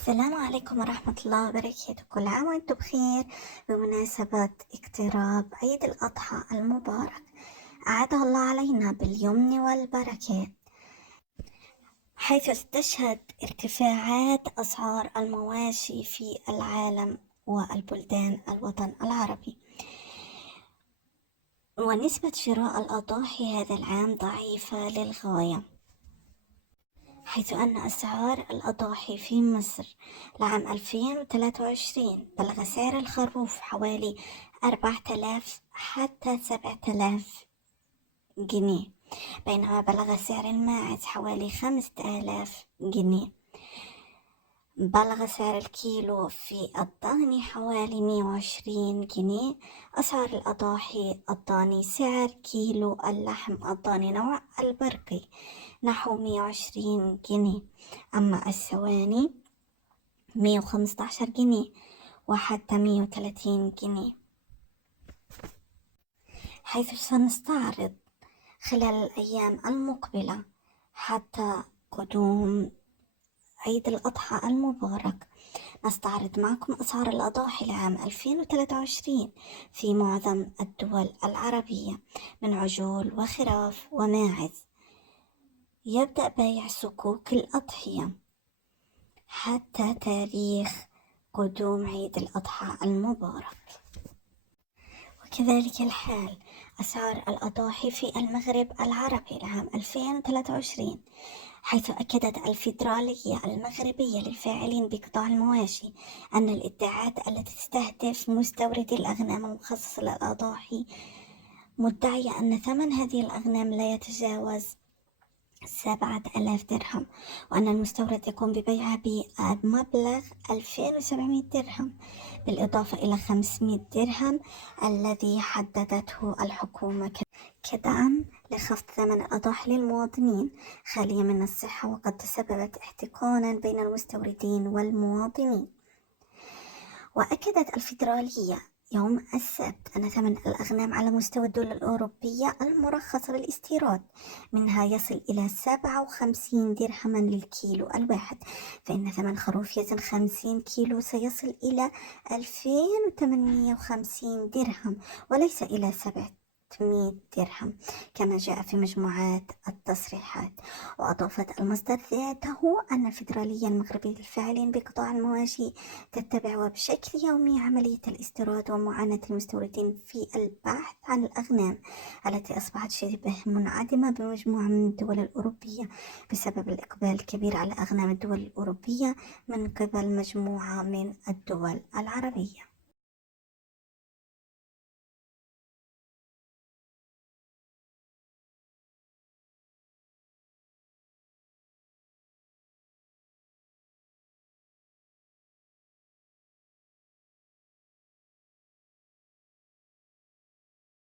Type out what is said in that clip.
السلام عليكم ورحمة الله وبركاته. كل عام وانتم بخير بمناسبة اقتراب عيد الأضحى المبارك. أعاده الله علينا باليمن والبركات، حيث استشهد ارتفاعات أسعار المواشي في العالم والبلدان الوطن العربي، ونسبة شراء الأضاحي هذا العام ضعيفة للغاية، حيث أن أسعار الأضاحي في مصر لعام 2023 بلغ سعر الخروف حوالي 4000 حتى 7000 جنيه، بينما بلغ سعر الماعز حوالي 5000 جنيه. بلغ سعر الكيلو في الضاني حوالي 120 جنيه. أسعار الأضاحي الضاني: سعر كيلو اللحم الضاني نوع البرقي نحو 120 جنيه، أما السواني 115 جنيه وحتى 130 جنيه. حيث سنستعرض خلال الأيام المقبلة حتى قدوم عيد الأضحى المبارك، نستعرض معكم أسعار الأضاحي لعام 2023 في معظم الدول العربية من عجول وخراف وماعز. يبدأ بيع صكوك الأضحية حتى تاريخ قدوم عيد الأضحى المبارك. وكذلك الحال أسعار الأضاحي في المغرب العربي لعام 2023، حيث أكدت الفيدرالية المغربية للفاعلين بقطاع المواشي أن الادعاءات التي تستهدف مستوردي الأغنام المخصصة للأضاحي مدعية أن ثمن هذه الأغنام لا يتجاوز 7000 درهم، وأن المستورد يقوم ببيعها بمبلغ 2700 درهم، بالإضافة إلى 500 درهم الذي حددته الحكومة كدعم لخفض ثمن الأضاحي للمواطنين، خالية من الصحة، وقد تسببت احتقانا بين المستوردين والمواطنين. وأكدت الفيدرالية يوم السبت أن ثمن الأغنام على مستوى الدول الأوروبية المرخصة للاستيراد منها يصل إلى 57 درهما للكيلو الواحد، فإن ثمن خروف يزن 50 كيلو سيصل إلى 2850 درهم وليس إلى 700 درهم كما جاء في مجموعات التصريحات. وأضافت المصدر ذاته أن الفيدرالية المغربية للفاعلين بقطاع المواشي تتبع بشكل يومي عملية الاستيراد ومعاناة المستوردين في البحث عن الأغنام التي أصبحت شبه منعدمة بمجموعة من الدول الأوروبية بسبب الإقبال الكبير على أغنام الدول الأوروبية من قبل مجموعة من الدول العربية.